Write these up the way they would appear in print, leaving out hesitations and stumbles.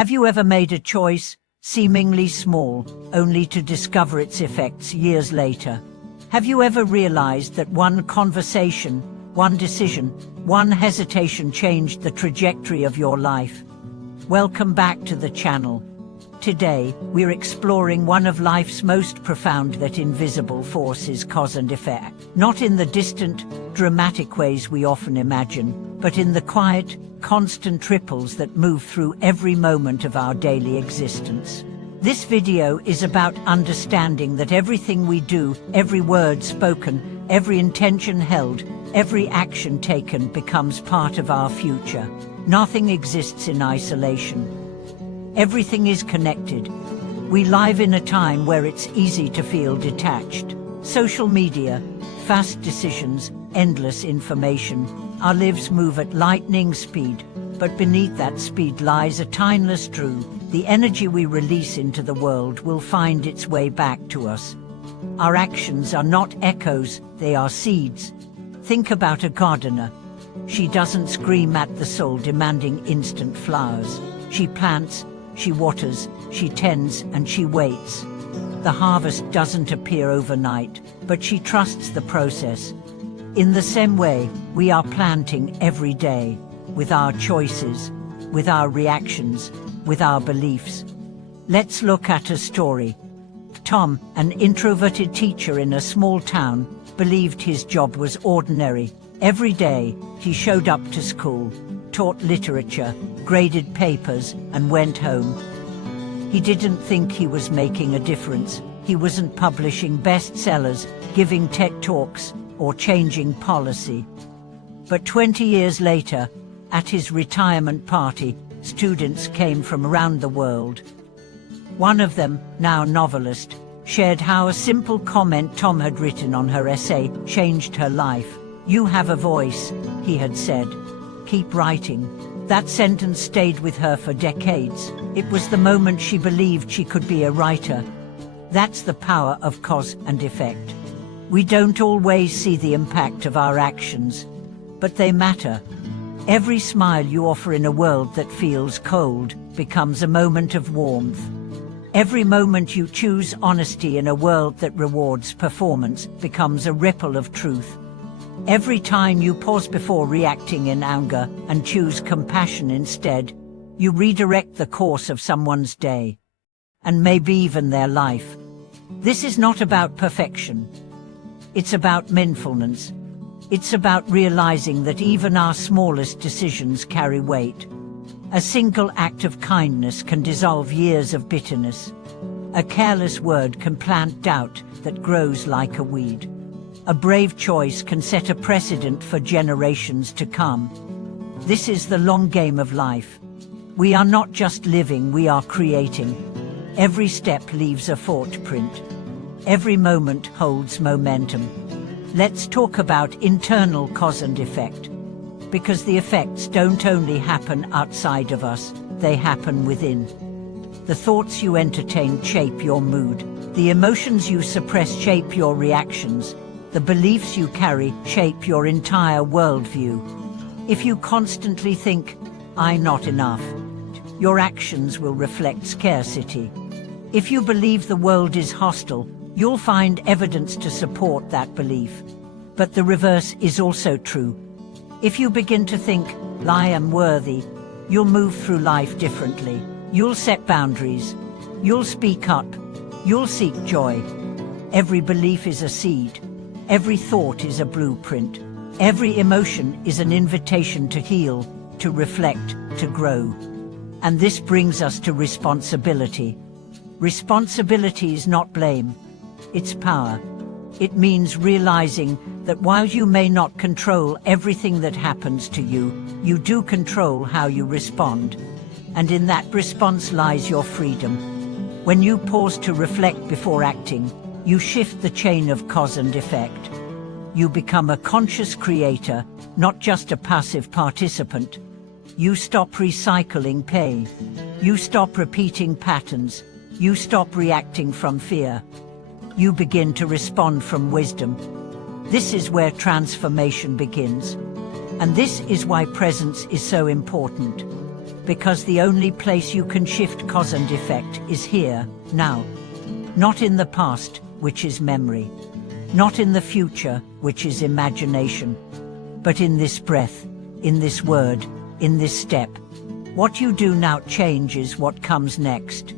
Have you ever made a choice, seemingly small, only to discover its effects years later? Have you ever realized that one conversation, one decision, one hesitation changed the trajectory of your life? Welcome back to the channel. Today, we're exploring one of life's most profound yet invisible forces, cause and effect. Not in the distant, dramatic ways we often imagine, but in the quiet, constant ripples that move through every moment of our daily existence. This video is about understanding that everything we do, every word spoken, every intention held, every action taken becomes part of our future. Nothing exists in isolation. Everything is connected. We live in a time where it's easy to feel detached. Social media, fast decisions, endless information. Our lives move at lightning speed, but beneath that speed lies a timeless truth. The energy we release into the world will find its way back to us. Our actions are not echoes, they are seeds. Think about a gardener. She doesn't scream at the soul demanding instant flowers. She plants, she waters, she tends, and she waits. The harvest doesn't appear overnight, but she trusts the process. In the same way, we are planting every day, with our choices, with our reactions, with our beliefs. Let's look at a story. Tom, an introverted teacher in a small town, believed his job was ordinary. Every day, he showed up to school, taught literature, graded papers, and went home. He didn't think he was making a difference. He wasn't publishing bestsellers, giving TED Talks, or changing policy. But 20 years later, at his retirement party, students came from around the world. One of them, now a novelist, shared how a simple comment Tom had written on her essay changed her life. "You have a voice," he had said. "Keep writing." That sentence stayed with her for decades. It was the moment she believed she could be a writer. That's the power of cause and effect. We don't always see the impact of our actions, but they matter. Every smile you offer in a world that feels cold becomes a moment of warmth. Every moment you choose honesty in a world that rewards performance becomes a ripple of truth. Every time you pause before reacting in anger and choose compassion instead, you redirect the course of someone's day, and maybe even their life. This is not about perfection. It's about mindfulness. It's about realizing that even our smallest decisions carry weight. A single act of kindness can dissolve years of bitterness. A careless word can plant doubt that grows like a weed. A brave choice can set a precedent for generations to come. This is the long game of life. We are not just living, we are creating. Every step leaves a footprint. Every moment holds momentum. Let's talk about internal cause and effect. Because the effects don't only happen outside of us, they happen within. The thoughts you entertain shape your mood. The emotions you suppress shape your reactions. The beliefs you carry shape your entire worldview. If you constantly think, "I'm not enough," your actions will reflect scarcity. If you believe the world is hostile, you'll find evidence to support that belief. But the reverse is also true. If you begin to think, "I am worthy," you'll move through life differently. You'll set boundaries. You'll speak up. You'll seek joy. Every belief is a seed. Every thought is a blueprint. Every emotion is an invitation to heal, to reflect, to grow. And this brings us to responsibility. Responsibility is not blame. It's power. It means realizing that while you may not control everything that happens to you, you do control how you respond. And in that response lies your freedom. When you pause to reflect before acting, you shift the chain of cause and effect. You become a conscious creator, not just a passive participant. You stop recycling pain. You stop repeating patterns. You stop reacting from fear. You begin to respond from wisdom. This is where transformation begins. And this is why presence is so important. Because the only place you can shift cause and effect is here, now. Not in the past, which is memory. Not in the future, which is imagination. But in this breath, in this word, in this step. What you do now changes what comes next.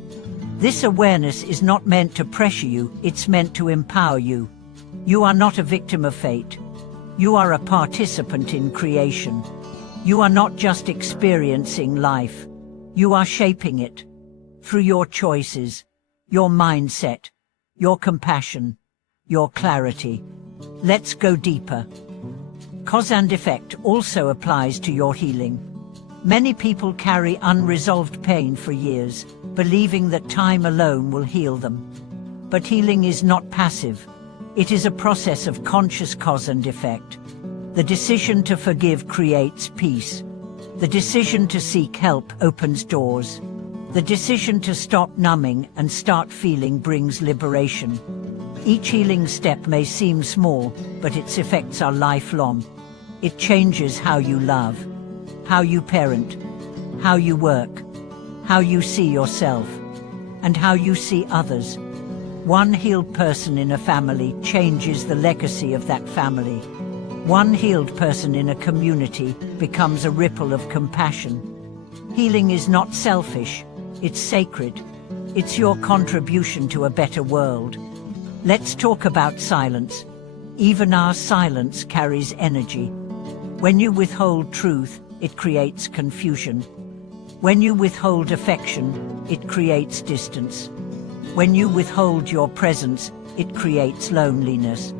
This awareness is not meant to pressure you, it's meant to empower you. You are not a victim of fate. You are a participant in creation. You are not just experiencing life. You are shaping it. Through your choices, your mindset, your compassion, your clarity. Let's go deeper. Cause and effect also applies to your healing. Many people carry unresolved pain for years, believing that time alone will heal them. But healing is not passive. It is a process of conscious cause and effect. The decision to forgive creates peace. The decision to seek help opens doors. The decision to stop numbing and start feeling brings liberation. Each healing step may seem small, but its effects are lifelong. It changes how you love, how you parent, how you work, how you see yourself, and how you see others. One healed person in a family changes the legacy of that family. One healed person in a community becomes a ripple of compassion. Healing is not selfish, it's sacred. It's your contribution to a better world. Let's talk about silence. Even our silence carries energy. When you withhold truth, it creates confusion. When you withhold affection, it creates distance. When you withhold your presence, it creates loneliness.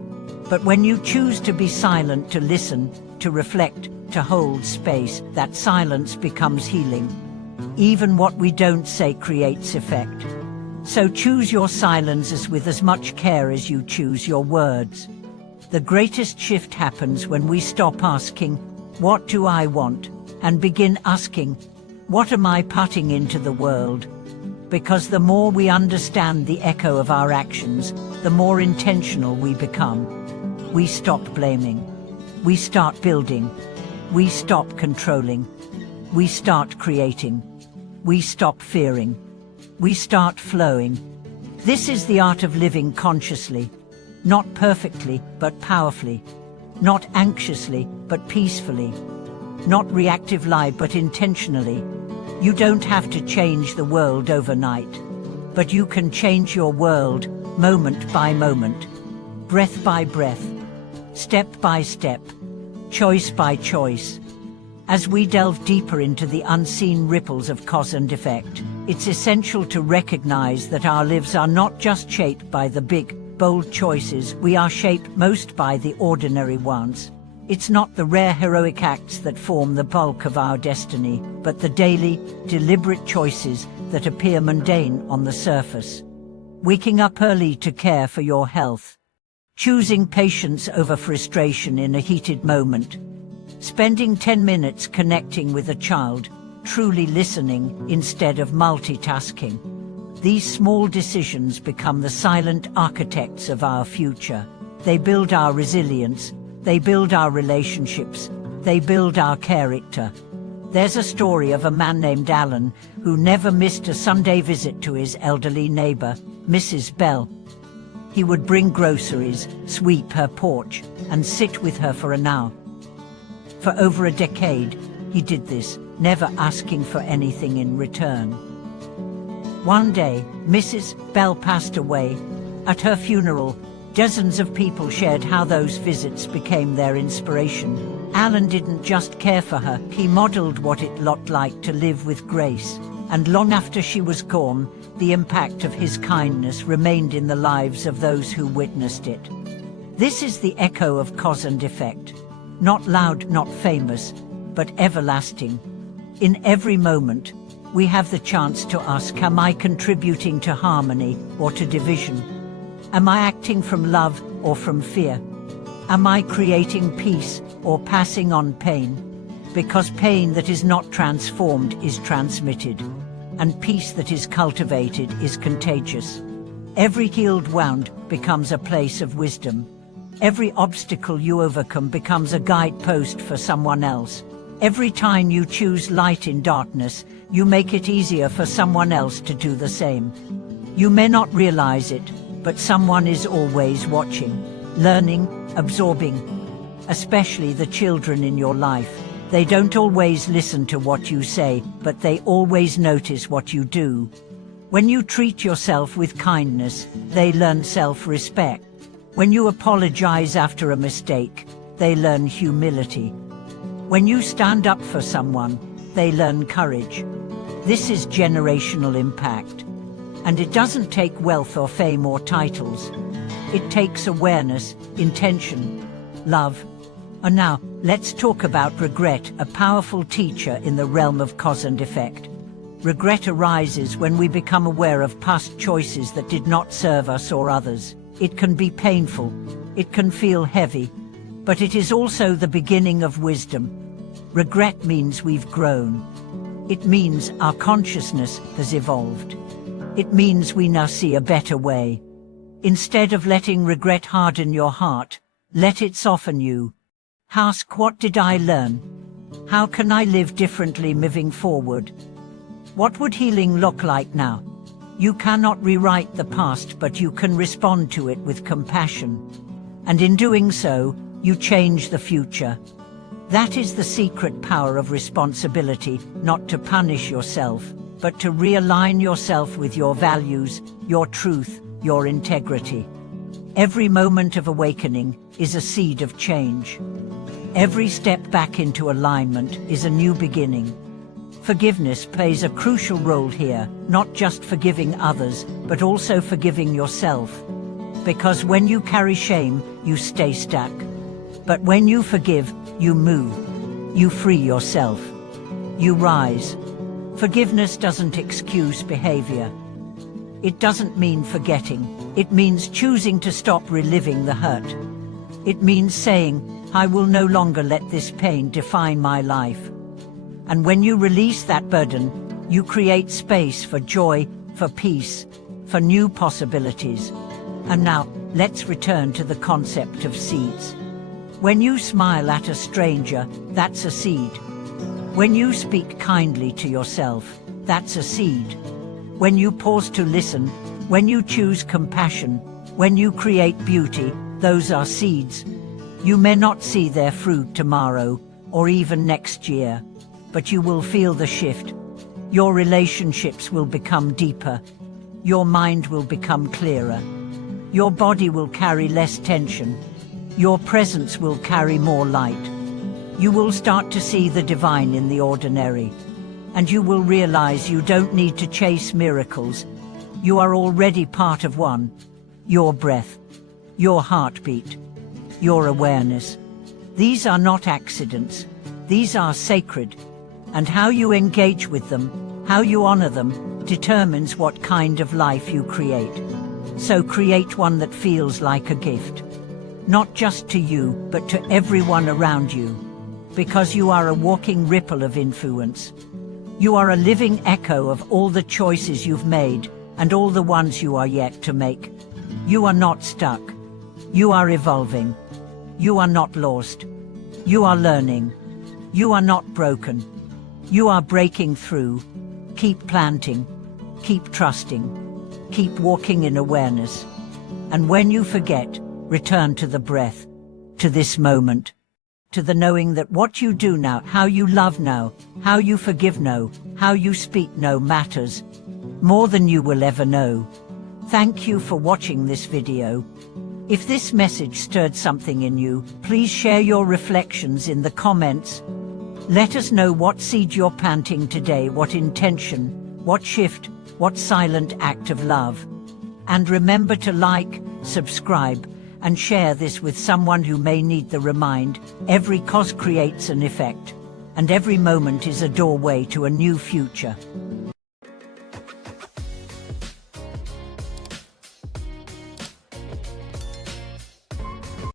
But when you choose to be silent, to listen, to reflect, to hold space, that silence becomes healing. Even what we don't say creates effect. So choose your silences with as much care as you choose your words. The greatest shift happens when we stop asking, "What do I want?" and begin asking, "What am I putting into the world?" Because the more we understand the echo of our actions, the more intentional we become. We stop blaming. We start building. We stop controlling. We start creating. We stop fearing. We start flowing. This is the art of living consciously. Not perfectly, but powerfully. Not anxiously, but peacefully. Not reactively, but intentionally. You don't have to change the world overnight, but you can change your world moment by moment, breath by breath, step by step, choice by choice. As we delve deeper into the unseen ripples of cause and effect, it's essential to recognize that our lives are not just shaped by the big, bold choices, we are shaped most by the ordinary ones. It's not the rare heroic acts that form the bulk of our destiny, but the daily, deliberate choices that appear mundane on the surface. Waking up early to care for your health. Choosing patience over frustration in a heated moment. Spending 10 minutes connecting with a child, truly listening instead of multitasking. These small decisions become the silent architects of our future. They build our resilience. They build our relationships. They build our character. There's a story of a man named Alan who never missed a Sunday visit to his elderly neighbor, Mrs. Bell. He would bring groceries, sweep her porch, and sit with her for an hour. For over a decade, he did this, never asking for anything in return. One day, Mrs. Bell passed away. At her funeral, dozens of people shared how those visits became their inspiration. Alan didn't just care for her, he modeled what it looked like to live with grace. And long after she was gone, the impact of his kindness remained in the lives of those who witnessed it. This is the echo of cause and effect. Not loud, not famous, but everlasting. In every moment, we have the chance to ask, am I contributing to harmony or to division? Am I acting from love or from fear? Am I creating peace or passing on pain? Because pain that is not transformed is transmitted, and peace that is cultivated is contagious. Every healed wound becomes a place of wisdom. Every obstacle you overcome becomes a guidepost for someone else. Every time you choose light in darkness, you make it easier for someone else to do the same. You may not realize it, but someone is always watching, learning, absorbing. Especially the children in your life. They don't always listen to what you say, but they always notice what you do. When you treat yourself with kindness, they learn self-respect. When you apologize after a mistake, they learn humility. When you stand up for someone, they learn courage. This is generational impact. And it doesn't take wealth or fame or titles. It takes awareness, intention, love. And now, let's talk about regret, a powerful teacher in the realm of cause and effect. Regret arises when we become aware of past choices that did not serve us or others. It can be painful, it can feel heavy, but it is also the beginning of wisdom. Regret means we've grown. It means our consciousness has evolved. It means we now see a better way. Instead of letting regret harden your heart, let it soften you. Ask, what did I learn? How can I live differently moving forward? What would healing look like now? You cannot rewrite the past, but you can respond to it with compassion. And in doing so, you change the future. That is the secret power of responsibility, not to punish yourself, but to realign yourself with your values, your truth, your integrity. Every moment of awakening is a seed of change. Every step back into alignment is a new beginning. Forgiveness plays a crucial role here, not just forgiving others, but also forgiving yourself. Because when you carry shame, you stay stuck. But when you forgive, you move. You free yourself. You rise. Forgiveness doesn't excuse behavior. It doesn't mean forgetting. It means choosing to stop reliving the hurt. It means saying, I will no longer let this pain define my life. And when you release that burden, you create space for joy, for peace, for new possibilities. And now, let's return to the concept of seeds. When you smile at a stranger, that's a seed. When you speak kindly to yourself, that's a seed. When you pause to listen, when you choose compassion, when you create beauty, those are seeds. You may not see their fruit tomorrow, or even next year, but you will feel the shift. Your relationships will become deeper. Your mind will become clearer. Your body will carry less tension. Your presence will carry more light. You will start to see the divine in the ordinary. And you will realize you don't need to chase miracles. You are already part of one. Your breath, your heartbeat, your awareness. These are not accidents. These are sacred. And how you engage with them, how you honor them, determines what kind of life you create. So create one that feels like a gift. Not just to you, but to everyone around you. Because you are a walking ripple of influence. You are a living echo of all the choices you've made and all the ones you are yet to make. You are not stuck. You are evolving. You are not lost. You are learning. You are not broken. You are breaking through. Keep planting. Keep trusting. Keep walking in awareness. And when you forget, return to the breath, to this moment, to the knowing that what you do now, how you love now, how you forgive now, how you speak now matters more than you will ever know. Thank you for watching this video. If this message stirred something in you, please share your reflections in the comments. Let us know what seed you're planting today, what intention, what shift, what silent act of love. And remember to like, subscribe, and share this with someone who may need the reminder. Every cause creates an effect, and every moment is a doorway to a new future.